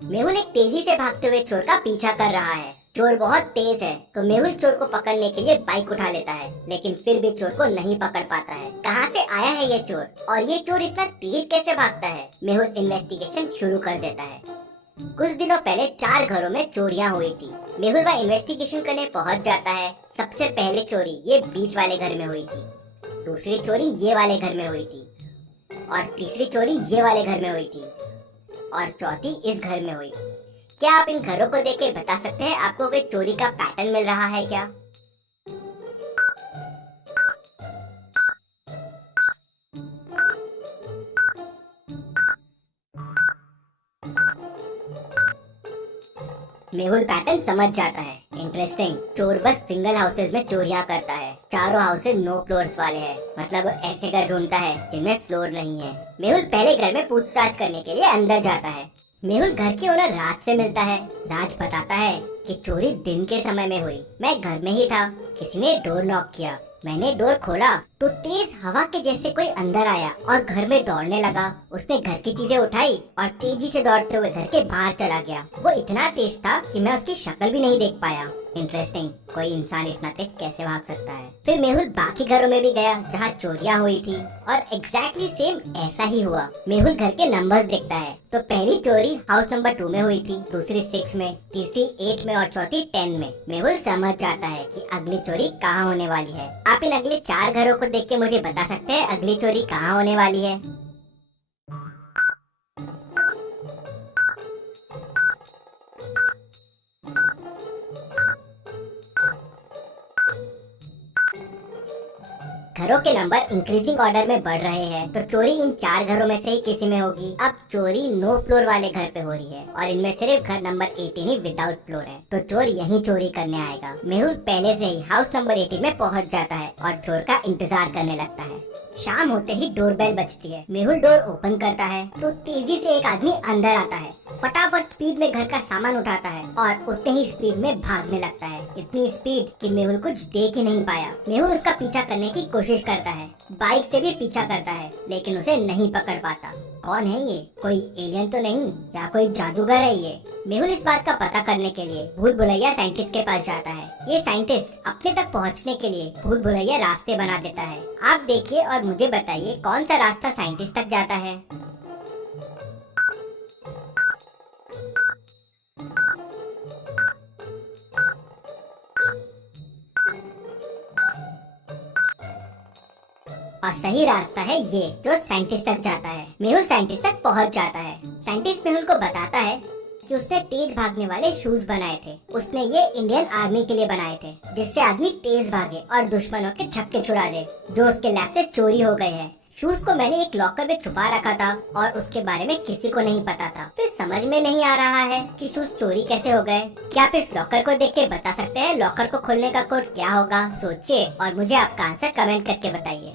मेहुल एक तेजी से भागते हुए चोर का पीछा कर रहा है। चोर बहुत तेज है तो मेहुल चोर को पकड़ने के लिए बाइक उठा लेता है, लेकिन फिर भी चोर को नहीं पकड़ पाता है। कहाँ से आया है ये चोर और ये चोर इतना तेज कैसे भागता है? मेहुल इन्वेस्टिगेशन शुरू कर देता है। कुछ दिनों पहले 4 घरों में चोरियां हुई थी। मेहुल वहाँ इन्वेस्टिगेशन करने पहुँच जाता है। सबसे पहले चोरी ये बीच वाले घर में हुई थी, दूसरी चोरी ये वाले घर में हुई थी, और तीसरी चोरी ये वाले घर में हुई थी, और चौथी इस घर में हुई। क्या आप इन घरों को देख के बता सकते हैं आपको कोई चोरी का पैटर्न मिल रहा है क्या? मेहुल पैटर्न समझ जाता है। इंटरेस्टिंग, चोर बस सिंगल हाउसेज में चोरियां करता है। चारों हाउसेज नो फ्लोर्स वाले हैं, मतलब वो ऐसे घर ढूंढता है जिनमें फ्लोर नहीं है। मेहुल पहले घर में पूछताछ करने के लिए अंदर जाता है। मेहुल घर के ओनर राज से मिलता है। राज बताता है कि चोरी दिन के समय में हुई। मैं घर में ही था, किसी ने डोर नॉक किया। मैंने डोर खोला तो तेज हवा के जैसे कोई अंदर आया और घर में दौड़ने लगा। उसने घर की चीजें उठाई और तेजी से दौड़ते हुए घर के बाहर चला गया। वो इतना तेज था कि मैं उसकी शक्ल भी नहीं देख पाया। इंटरेस्टिंग, कोई इंसान इतना तेज कैसे भाग सकता है? फिर मेहुल बाकी घरों में भी गया जहाँ चोरियां हुई थी और एग्जैक्टली सेम ऐसा ही हुआ। मेहुल घर के नंबर्स देखता है तो पहली चोरी हाउस नंबर 2 में हुई थी, दूसरी 6 में, तीसरी 8 में और चौथी 10 में। मेहुल समझ जाता है कि अगली चोरी कहाँ होने वाली है। आप इन अगले 4 घरों को देख के मुझे बता सकते हैं अगली चोरी कहाँ होने वाली है? घरों के नंबर इंक्रीजिंग ऑर्डर में बढ़ रहे हैं, तो चोरी इन 4 घरों में से ही किसी में होगी। अब चोरी नो फ्लोर वाले घर पे हो रही है और इनमें सिर्फ घर नंबर 18 ही विदाउट फ्लोर है, तो चोर यहीं चोरी करने आएगा। मेहुल पहले से ही हाउस नंबर 18 में पहुंच जाता है और चोर का इंतजार करने लगता है। शाम होते ही डोरबेल बजती है। मेहुल डोर ओपन करता है तो तेजी से एक आदमी अंदर आता है। फटाफट स्पीड में घर का सामान उठाता है और उतने ही स्पीड में भागने लगता है। इतनी स्पीड कि मेहुल कुछ देख ही नहीं पाया। मेहुल उसका पीछा करने की कोशिश करता है, बाइक से भी पीछा करता है, लेकिन उसे नहीं पकड़ पाता। कौन है ये? कोई एलियन तो नहीं या कोई जादूगर है ये? मेहुल इस बात का पता करने के लिए भूल भुलैया साइंटिस्ट के पास जाता है। ये साइंटिस्ट अपने तक पहुंचने के लिए भूल भुलैया रास्ते बना देता है। आप देखिए और मुझे बताइए कौन सा रास्ता साइंटिस्ट तक जाता है। और सही रास्ता है ये जो साइंटिस्ट तक जाता है। मेहुल साइंटिस्ट तक पहुंच जाता है। साइंटिस्ट मेहुल को बताता है कि उसने तेज भागने वाले शूज बनाए थे। उसने ये इंडियन आर्मी के लिए बनाए थे, जिससे आदमी तेज भागे और दुश्मनों के छक्के छुड़ा दे, जो उसके लैब से चोरी हो गए हैं। शूज को मैंने एक लॉकर में छुपा रखा था और उसके बारे में किसी को नहीं पता था। फिर समझ में नहीं आ रहा है कि शूज चोरी कैसे हो गए। क्या आप इस लॉकर को देख के बता सकते हैं लॉकर को खोलने का कोड क्या होगा? सोचिए और मुझे आपका आंसर कमेंट करके बताइए।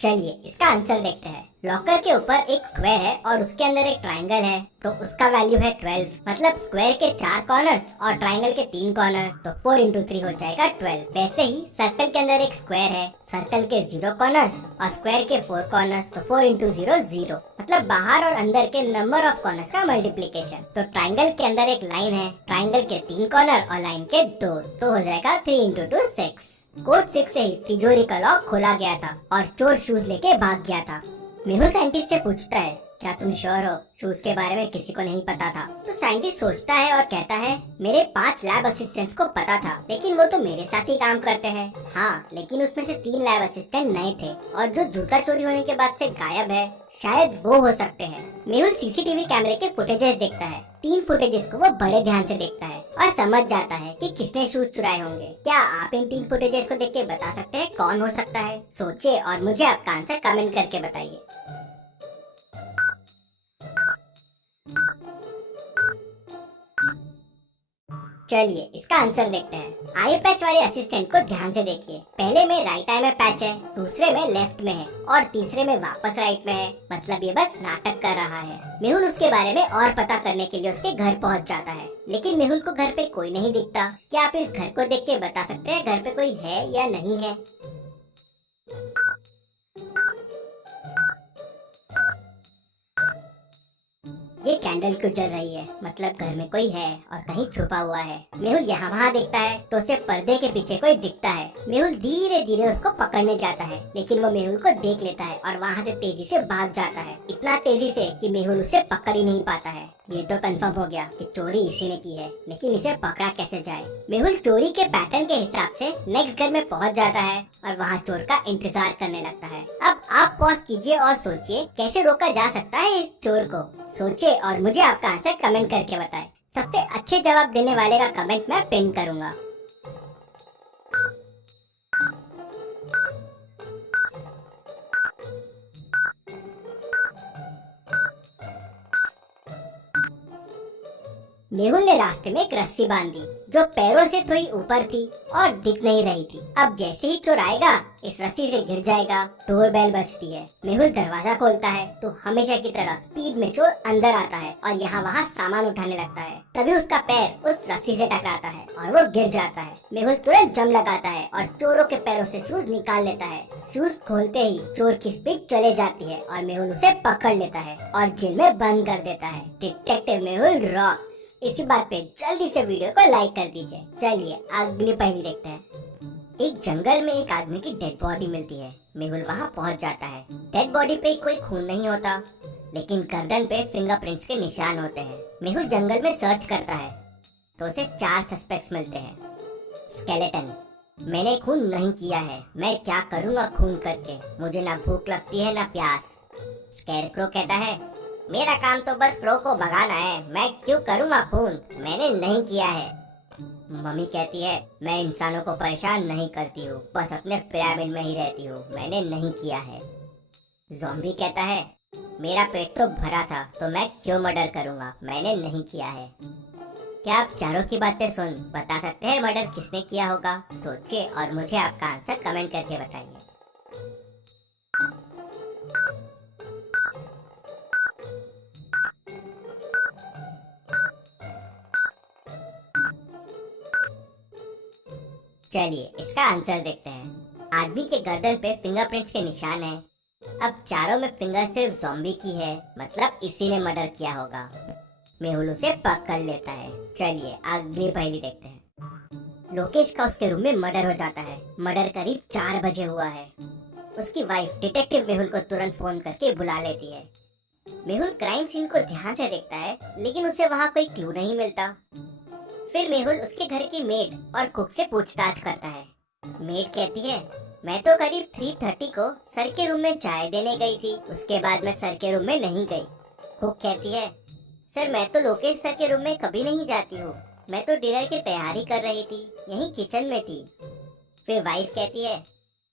चलिए इसका आंसर देखते हैं। लॉकर के ऊपर एक स्क्वायर है और उसके अंदर एक ट्रायंगल है, तो उसका वैल्यू है 12। मतलब स्क्वायर के 4 कॉर्नर्स और ट्रायंगल के 3 कॉर्नर, तो 4 इंटू 3 हो जाएगा 12। वैसे ही सर्कल के अंदर एक स्क्वायर है, सर्कल के 0 कॉर्नर्स और स्क्वायर के 4 कॉर्नर्स, तो 4 इंटू 0 0। मतलब बाहर और अंदर के नंबर ऑफ कॉर्नर्स का मल्टीप्लीकेशन। तो ट्रायंगल के अंदर एक लाइन है, ट्रायंगल के 3 कॉर्नर और लाइन के 2, तो हो जाएगा 3 इंटू 2 6। कोड 6 से ही तिजोरी का लॉक खोला गया था और चोर शूज लेके भाग गया था। मेहुल साइंटिस्ट से पूछता है, क्या तुम श्योर हो शूज के बारे में किसी को नहीं पता था? तो साइंटिस्ट सोचता है और कहता है, मेरे 5 लैब असिस्टेंट्स को पता था, लेकिन वो तो मेरे साथ ही काम करते हैं। हाँ, लेकिन उसमें से 3 लैब असिस्टेंट नए थे और जो जूता चोरी होने के बाद से गायब है, शायद वो हो सकते हैं। मेहुल सीसीटीवी कैमरे के फुटेजेस देखता है। 3 फुटेजेस को वो बड़े ध्यान से देखता है और समझ जाता है कि किसने शूज चुराए होंगे। क्या आप इन 3 फुटेजेस को देख के बता सकते हैं कौन हो सकता है? सोचिए और मुझे आपका आंसर कमेंट करके बताइए। चलिए इसका आंसर देखते हैं। आई पैच वाले असिस्टेंट को ध्यान से देखिए। पहले में राइट आई में पैच है, दूसरे में लेफ्ट में है और तीसरे में वापस राइट में है। मतलब ये बस नाटक कर रहा है। मेहुल उसके बारे में और पता करने के लिए उसके घर पहुंच जाता है, लेकिन मेहुल को घर पे कोई नहीं दिखता। क्या आप इस घर को देख के बता सकते हैं घर पे कोई है या नहीं है? ये कैंडल क्यों जल रही है, मतलब घर में कोई है और कहीं छुपा हुआ है। मेहुल यहाँ वहाँ देखता है तो उसे पर्दे के पीछे कोई दिखता है। मेहुल धीरे धीरे उसको पकड़ने जाता है, लेकिन वो मेहुल को देख लेता है और वहाँ से तेजी से भाग जाता है, इतना तेजी से कि मेहुल उसे पकड़ ही नहीं पाता है। ये तो कंफर्म हो गया कि चोरी इसी ने की है, लेकिन इसे पकड़ा कैसे जाए। मेहुल चोरी के पैटर्न के हिसाब से नेक्स्ट घर में पहुंच जाता है और वहाँ चोर का इंतजार करने लगता है। अब आप पॉज कीजिए और सोचिए कैसे रोका जा सकता है इस चोर को। सोचिए और मुझे आपका आंसर कमेंट करके बताएं। सबसे अच्छे जवाब देने वाले का कमेंट मैं पिन करूंगा। मेहुल ने रास्ते में एक रस्सी बांधी जो पैरों से थोड़ी ऊपर थी और दिख नहीं रही थी। अब जैसे ही चोर आएगा इस रस्सी से गिर जाएगा। डोर बेल बजती है। मेहुल दरवाजा खोलता है तो हमेशा की तरह स्पीड में चोर अंदर आता है और यहाँ वहाँ सामान उठाने लगता है। तभी उसका पैर उस रस्सी से टकराता है और वो गिर जाता है। मेहुल तुरंत जम लगाता है और चोरों के पैरों से शूज निकाल लेता है। शूज खोलते ही चोर की स्पीड चले जाती है और मेहुल उसे पकड़ लेता है और जेल में बंद कर देता है। Detective Mehul rocks. इसी बात पे जल्दी से वीडियो को लाइक कर दीजिए। चलिए अगली पहेली देखते हैं। एक जंगल में एक आदमी की डेड बॉडी मिलती है। मेहुल वहाँ पहुँच जाता है। डेड बॉडी पे कोई खून नहीं होता, लेकिन गर्दन पे फिंगरप्रिंट्स के निशान होते हैं। मेहुल जंगल में सर्च करता है तो उसे 4 सस्पेक्ट्स मिलते हैं। स्केलेटन, मैंने खून नहीं किया है, मैं क्या करूँगा खून करके, मुझे ना भूख लगती है ना प्यास। स्कैरक्रो कहता है, मेरा काम तो बस क्रो को भगाना है, मैं क्यों करूँगा खून, मैंने नहीं किया है। मम्मी कहती है, मैं इंसानों को परेशान नहीं करती हूँ, बस अपने पिरामिड में ही रहती हूँ, मैंने नहीं किया है। ज़ॉम्बी कहता है, मेरा पेट तो भरा था तो मैं क्यों मर्डर करूँगा, मैंने नहीं किया है। क्या आप चारों की बातें सुन बता सकते हैं मर्डर किसने किया होगा? सोचिए और मुझे आपका आंसर कमेंट करके बताइए। चलिए इसका आंसर देखते हैं। आदमी के गर्दन पे फिंगरप्रिंट्स के निशान हैं। अब चारों में फिंगर सिर्फ ज़ॉम्बी की है, मतलब इसी ने मर्डर किया होगा। मेहुल उसे पकड़ लेता है। चलिए अगली पहेली देखते हैं। लोकेश का उसके रूम में मर्डर हो जाता है। मर्डर करीब 4 बजे हुआ है। उसकी वाइफ डिटेक्टिव मेहुल को तुरंत फोन करके बुला लेती है। मेहुल क्राइम सीन को ध्यान से देखता है, लेकिन उसे वहाँ कोई क्लू नहीं मिलता। फिर मेहुल उसके घर की मेड और कुक से पूछताछ करता है। मेड कहती है, मैं तो करीब 3:30 को सर के रूम में चाय देने गई थी, उसके बाद मैं सर के रूम में नहीं गई। कुक कहती है, सर मैं तो लोकेश सर के रूम में कभी नहीं जाती हूँ, मैं तो डिनर की तैयारी कर रही थी, यहीं किचन में थी। फिर वाइफ कहती है,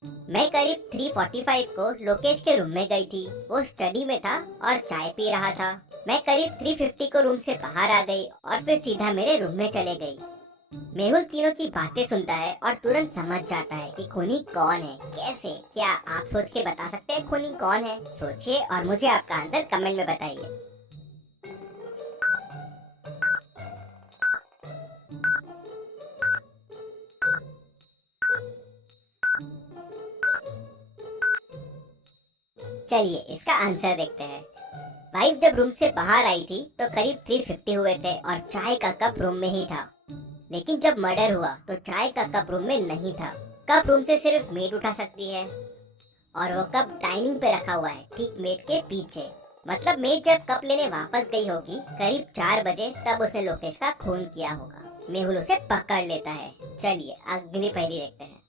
मैं करीब 3:45 को लोकेश के रूम में गई थी, वो स्टडी में था और चाय पी रहा था। मैं करीब 3:50 को रूम से बाहर आ गई और फिर सीधा मेरे रूम में चले गई। मेहुल तीनों की बातें सुनता है और तुरंत समझ जाता है कि खूनी कौन है। कैसे? क्या आप सोच के बता सकते हैं खूनी कौन है? सोचिए और मुझे आपका आंसर कमेंट में बताइए। चलिए इसका आंसर देखते हैं। वाइफ जब रूम से बाहर आई थी तो करीब 3:50 हुए थे और चाय का कप रूम में ही था। लेकिन जब मर्डर हुआ तो चाय का कप रूम में नहीं था। कप रूम से सिर्फ मेड उठा सकती है और वो कप डाइनिंग पे रखा हुआ है, ठीक मेड के पीछे। मतलब मेड जब कप लेने वापस गई होगी करीब 4 बजे, तब उसने लोकेश का खून किया होगा। मेहुल उसे पकड़ लेता है। चलिए अगली पहेली देखते हैं।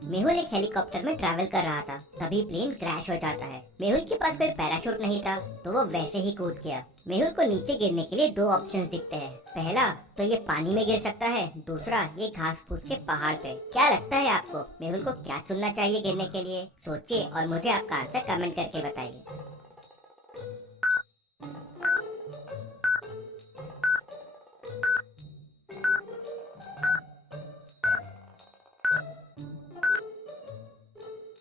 मेहुल एक हेलीकॉप्टर में ट्रैवल कर रहा था, तभी प्लेन क्रैश हो जाता है। मेहुल के पास कोई पैराशूट नहीं था तो वो वैसे ही कूद गया। मेहुल को नीचे गिरने के लिए 2 ऑप्शंस दिखते हैं। पहला तो ये पानी में गिर सकता है, दूसरा ये घास फूस के पहाड़ पे। क्या लगता है आपको मेहुल को क्या चुनना चाहिए गिरने के लिए? सोचिए और मुझे आपका आंसर कमेंट करके बताइए।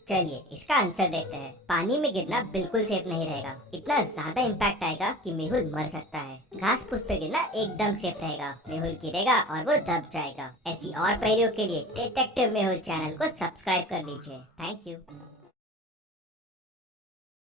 चलिए इसका आंसर देखते हैं। पानी में गिरना बिल्कुल सेफ नहीं रहेगा, इतना ज्यादा इम्पैक्ट आएगा कि मेहुल मर सकता है। घास फूस पे गिरना एकदम सेफ रहेगा, मेहुल गिरेगा और वो दब जाएगा। ऐसी और पहेलियों के लिए डिटेक्टिव मेहुल चैनल को सब्सक्राइब कर लीजिए। Thank you.